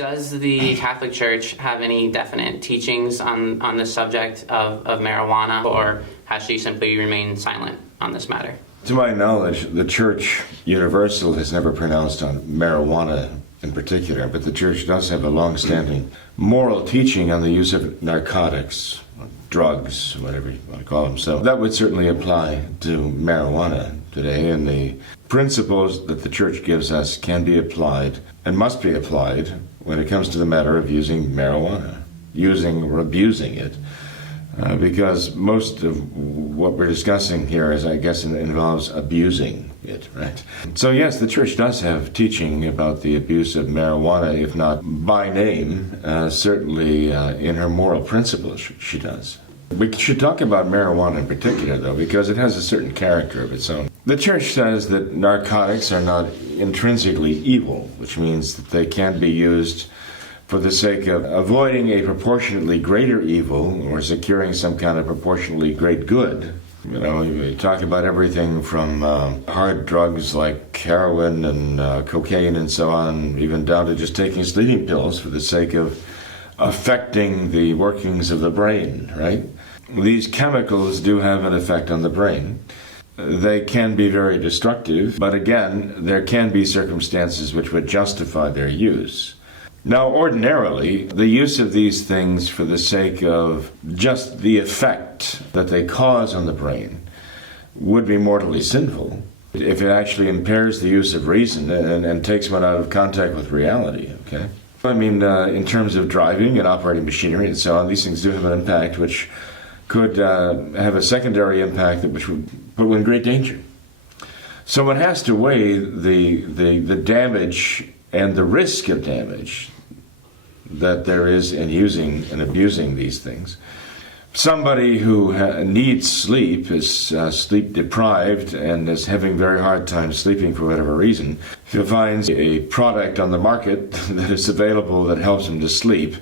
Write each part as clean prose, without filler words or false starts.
Does the Catholic Church have any definite teachings on the subject of marijuana, or has she simply remained silent on this matter? To my knowledge, the Church Universal has never pronounced on marijuana in particular, but the Church does have a long-standing moral teaching on the use of narcotics, drugs, whatever you want to call them. So that would certainly apply to marijuana today, and the principles that the Church gives us can be applied and must be applied when it comes to the matter of using marijuana, using or abusing it, because most of what we're discussing here is, I guess, involves abusing it, right? So yes, the Church does have teaching about the abuse of marijuana, if not by name, certainly in her moral principles she does. We should talk about marijuana in particular, though, because it has a certain character of its own. The Church says that narcotics are not intrinsically evil, which means that they can be used for the sake of avoiding a proportionately greater evil or securing some kind of proportionally great good. You know, we talk about everything from hard drugs like heroin and cocaine and so on, even down to just taking sleeping pills for the sake of affecting the workings of the brain, right? These chemicals do have an effect on the brain. They can be very destructive, but again, there can be circumstances which would justify their use. Now, ordinarily, the use of these things for the sake of just the effect that they cause on the brain would be mortally sinful if it actually impairs the use of reason and takes one out of contact with reality, okay? I mean, in terms of driving and operating machinery and so on, these things do have an impact which could have a secondary impact which would put one in great danger. So one has to weigh the damage and the risk of damage that there is in using and abusing these things. Somebody who needs sleep, is sleep deprived, and is having very hard time sleeping for whatever reason, if he finds a product on the market that is available that helps him to sleep,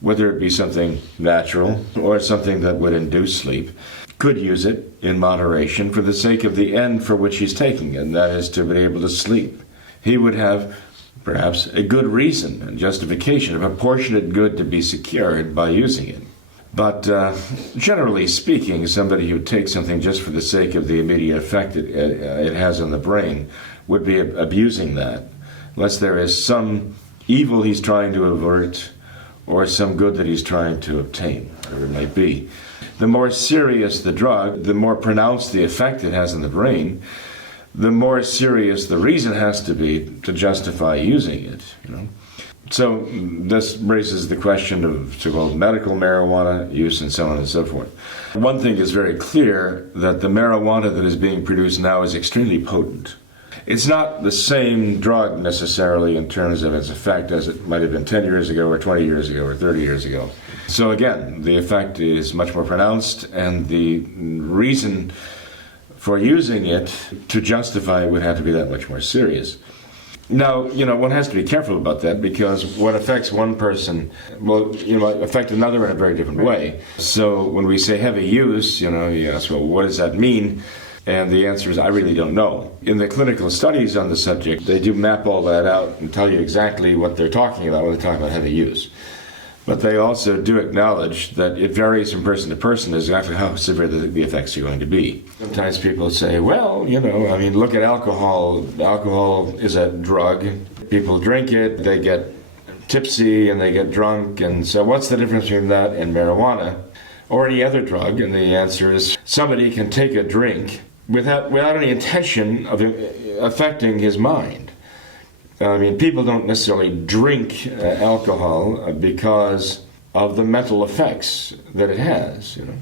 whether it be something natural or something that would induce sleep, could use it in moderation for the sake of the end for which he's taking it, and that is to be able to sleep. He would have perhaps a good reason and justification, a proportionate good to be secured by using it. But generally speaking, somebody who takes something just for the sake of the immediate effect it has on the brain would be abusing that, unless there is some evil he's trying to avert or some good that he's trying to obtain, whatever it might be. The more serious the drug, the more pronounced the effect it has on the brain, the more serious the reason has to be to justify using it, you know. So this raises the question of so-called medical marijuana use and so on and so forth. One thing is very clear, that the marijuana that is being produced now is extremely potent. It's not the same drug necessarily in terms of its effect as it might have been 10 years ago or 20 years ago or 30 years ago. So again, the effect is much more pronounced, and the reason for using it to justify it would have to be that much more serious. Now, you know, one has to be careful about that, because what affects one person will, you know, affect another in a very different way. So when we say heavy use, you know, you ask, well, what does that mean? And the answer is, I really don't know. In the clinical studies on the subject, they do map all that out and tell you exactly what they're talking about when they're talking about heavy use. But they also do acknowledge that it varies from person to person exactly how severe the effects are going to be. Sometimes people say, well, you know, I mean, look at alcohol. Alcohol is a drug. People drink it, they get tipsy and they get drunk. And so what's the difference between that and marijuana or any other drug? And the answer is, somebody can take a drink without any intention of affecting his mind. I mean, people don't necessarily drink alcohol because of the mental effects that it has, you know.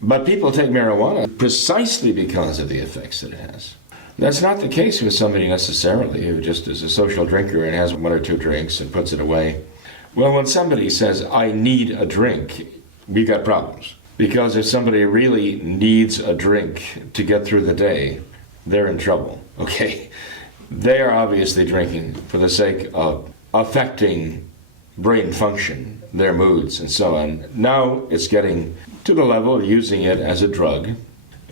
But people take marijuana precisely because of the effects that it has. That's not the case with somebody necessarily who just is a social drinker and has one or two drinks and puts it away. Well, when somebody says, I need a drink, we got problems. Because if somebody really needs a drink to get through the day, they're in trouble, okay? They are obviously drinking for the sake of affecting brain function, their moods, and so on. Now it's getting to the level of using it as a drug,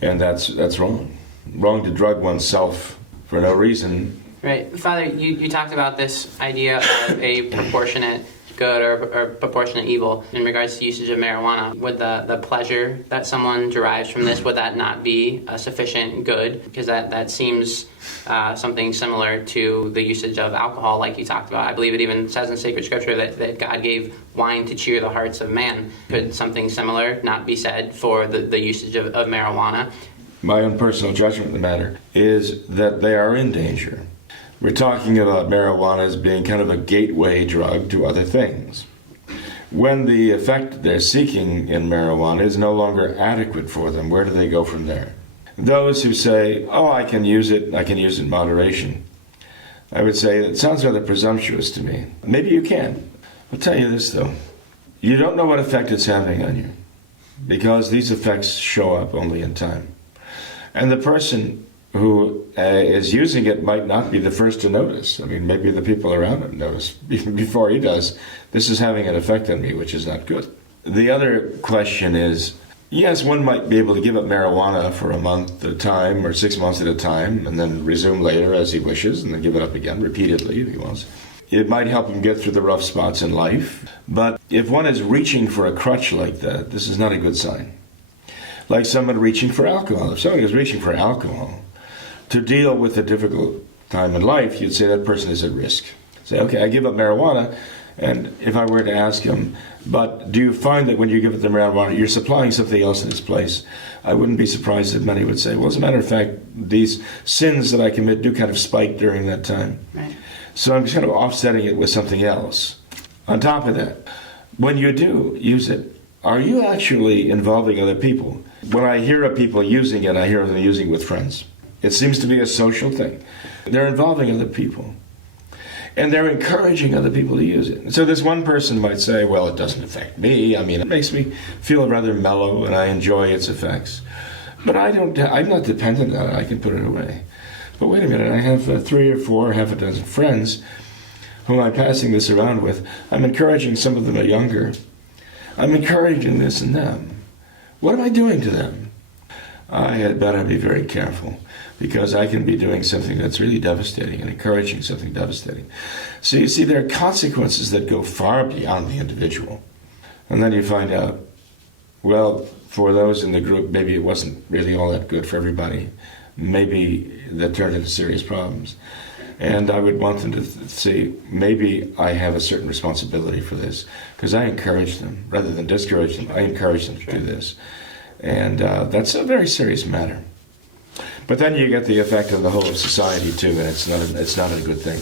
and that's wrong. Wrong to drug oneself for no reason Right. Father, you talked about this idea of a proportionate good or proportionate evil in regards to usage of marijuana. Would the pleasure that someone derives from this, would that not be a sufficient good? Because that seems something similar to the usage of alcohol like you talked about. I believe it even says in sacred scripture that God gave wine to cheer the hearts of man. Could something similar not be said for the usage of marijuana? My own personal judgment of the matter is that they are in danger. We're talking about marijuana as being kind of a gateway drug to other things. When the effect they're seeking in marijuana is no longer adequate for them, where do they go from there? Those who say, oh, I can use it in moderation, I would say, it sounds rather presumptuous to me. Maybe you can. I'll tell you this, though. You don't know what effect it's having on you, because these effects show up only in time. And the person who is using it might not be the first to notice. I mean, maybe the people around him notice even before he does. This is having an effect on me, which is not good. The other question is, yes, one might be able to give up marijuana for a month at a time or 6 months at a time and then resume later as he wishes and then give it up again repeatedly if he wants. It might help him get through the rough spots in life. But if one is reaching for a crutch like that, this is not a good sign. Like someone reaching for alcohol. If somebody is reaching for alcohol to deal with a difficult time in life, you'd say that person is at risk. Say, okay, I give up marijuana, and if I were to ask him, but do you find that when you give up the marijuana, you're supplying something else in its place? I wouldn't be surprised if many would say, well, as a matter of fact, these sins that I commit do kind of spike during that time. Right. So I'm kind of offsetting it with something else. On top of that, when you do use it, are you actually involving other people? When I hear of people using it, I hear of them using it with friends. It seems to be a social thing. They're involving other people. And they're encouraging other people to use it. And so this one person might say, well, it doesn't affect me. I mean, it makes me feel rather mellow and I enjoy its effects. But I'm not dependent on it. I can put it away. But wait a minute, I have 3 or 4, half a dozen friends whom I'm passing this around with. I'm encouraging, some of them are younger. I'm encouraging this in them. What am I doing to them? I had better be very careful, because I can be doing something that's really devastating and encouraging something devastating. So you see, there are consequences that go far beyond the individual. And then you find out, well, for those in the group, maybe it wasn't really all that good for everybody. Maybe that turned into serious problems. And I would want them to see, maybe I have a certain responsibility for this, because I encourage them, rather than discourage them, I encourage them to do this. And that's a very serious matter. But then you get the effect on the whole of society too, and it's not a good thing.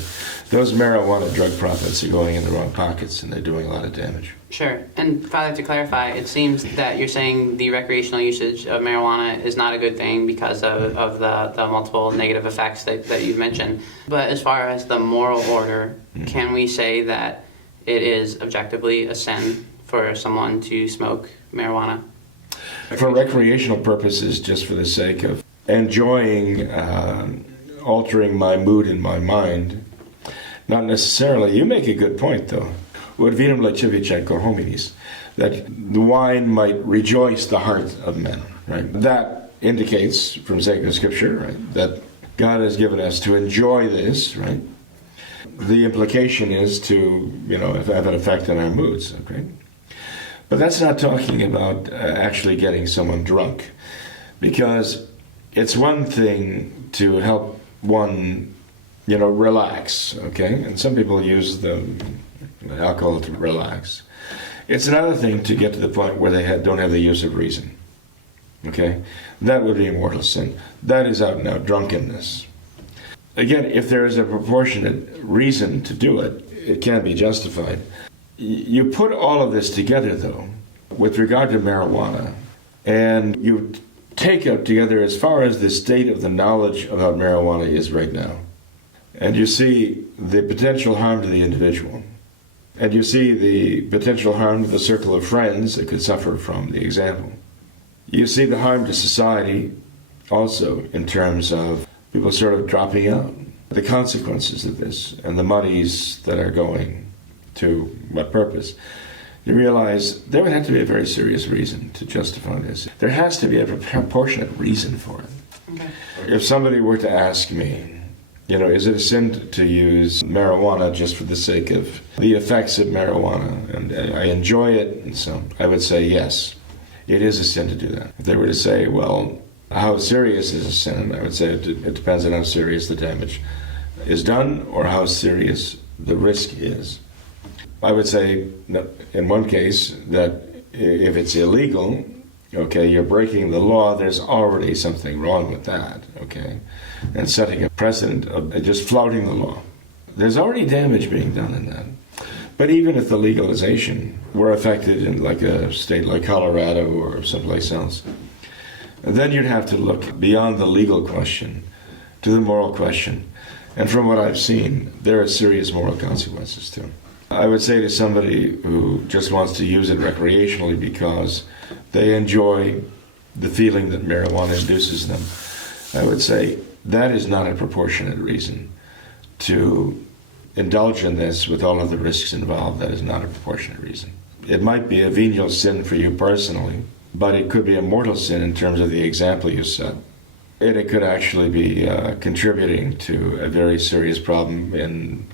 Those marijuana drug profits are going in the wrong pockets, and they're doing a lot of damage. Sure. And Father, to clarify, it seems that you're saying the recreational usage of marijuana is not a good thing because of the multiple negative effects that you've mentioned. But as far as the moral order, can we say that it is objectively a sin for someone to smoke marijuana? For recreational purposes, just for the sake of enjoying, altering my mood and my mind, not necessarily. You make a good point, though. Ut vinum lasciviae cor hominis, that the wine might rejoice the heart of men. Right? That indicates from sacred scripture, right, that God has given us to enjoy this. Right? The implication is to, have an effect on our moods. Okay. But that's not talking about actually getting someone drunk, because it's one thing to help one, relax, okay? And some people use the alcohol to relax. It's another thing to get to the point where they don't have the use of reason, okay? That would be a mortal sin. That is out and out drunkenness. Again, if there is a proportionate reason to do it, it can be justified. You put all of this together, though, with regard to marijuana, and you take it together as far as the state of the knowledge about marijuana is right now. And you see the potential harm to the individual. And you see the potential harm to the circle of friends that could suffer from the example. You see the harm to society also in terms of people sort of dropping out. The consequences of this and the monies that are going to what purpose. You realize there would have to be a very serious reason to justify this. There has to be a proportionate reason for it. Okay. If somebody were to ask me, Is it a sin to use marijuana just for the sake of the effects of marijuana? And I enjoy it, and so I would say yes, it is a sin to do that. If they were to say, well, how serious is a sin? I would say it depends on how serious the damage is done or how serious the risk is. I would say, in one case, that if it's illegal, okay, you're breaking the law, there's already something wrong with that, okay? And setting a precedent of just flouting the law. There's already damage being done in that. But even if the legalization were affected in like a state like Colorado or someplace else, then you'd have to look beyond the legal question to the moral question. And from what I've seen, there are serious moral consequences too. I would say to somebody who just wants to use it recreationally because they enjoy the feeling that marijuana induces them, I would say that is not a proportionate reason to indulge in this with all of the risks involved. That is not a proportionate reason. It might be a venial sin for you personally, but it could be a mortal sin in terms of the example you set. And it could actually be contributing to a very serious problem in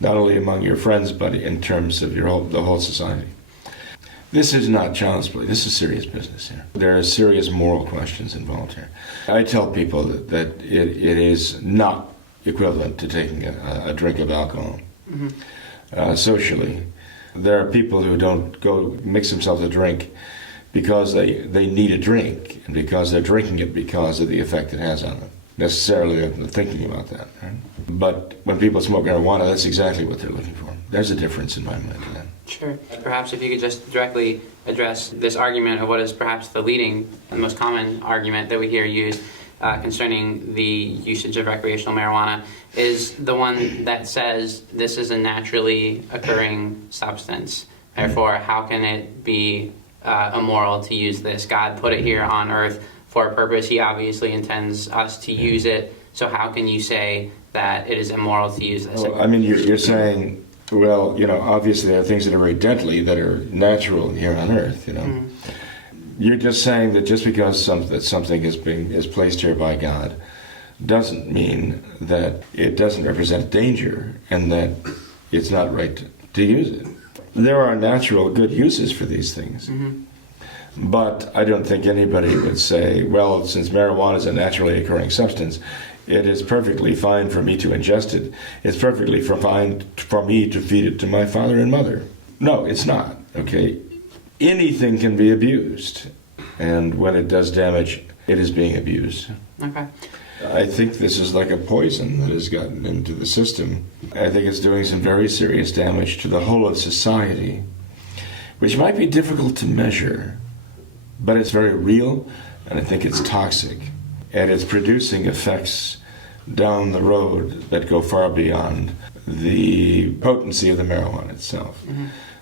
not only among your friends, but in terms of the whole society. This is not child's play. This is serious business here. There are serious moral questions involved here. I tell people that it is not equivalent to taking a drink of alcohol. Socially, there are people who don't go mix themselves a drink because they need a drink and because they're drinking it because of the effect it has on them. Necessarily thinking about that. Right? But when people smoke marijuana, that's exactly what they're looking for. There's a difference in my mind to that. Sure. Perhaps if you could just directly address this argument of what is perhaps the leading and most common argument that we hear used concerning the usage of recreational marijuana is the one that says this is a naturally occurring substance. Therefore, how can it be immoral to use this? God put it here on earth for a purpose. He obviously intends us to use it. So how can you say that it is immoral to use this? Well, I mean, you're saying, well, obviously there are things that are very deadly that are natural here on earth, You're just saying that just because something is placed here by God doesn't mean that it doesn't represent danger and that it's not right to use it. There are natural good uses for these things. But I don't think anybody would say, well, since marijuana is a naturally occurring substance, it is perfectly fine for me to ingest it. It's perfectly fine for me to feed it to my father and mother. No, it's not, okay? Anything can be abused, and when it does damage, it is being abused. Okay. I think this is like a poison that has gotten into the system. I think it's doing some very serious damage to the whole of society, which might be difficult to measure, but it's very real, and I think it's toxic. And it's producing effects down the road that go far beyond the potency of the marijuana itself.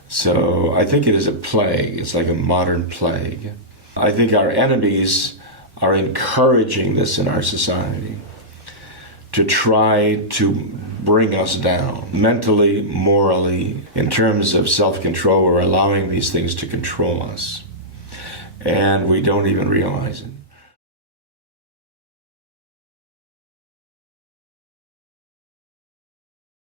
So I think it is a plague. It's like a modern plague. I think our enemies are encouraging this in our society to try to bring us down mentally, morally, in terms of self-control. We're allowing these things to control us, and we don't even realize it.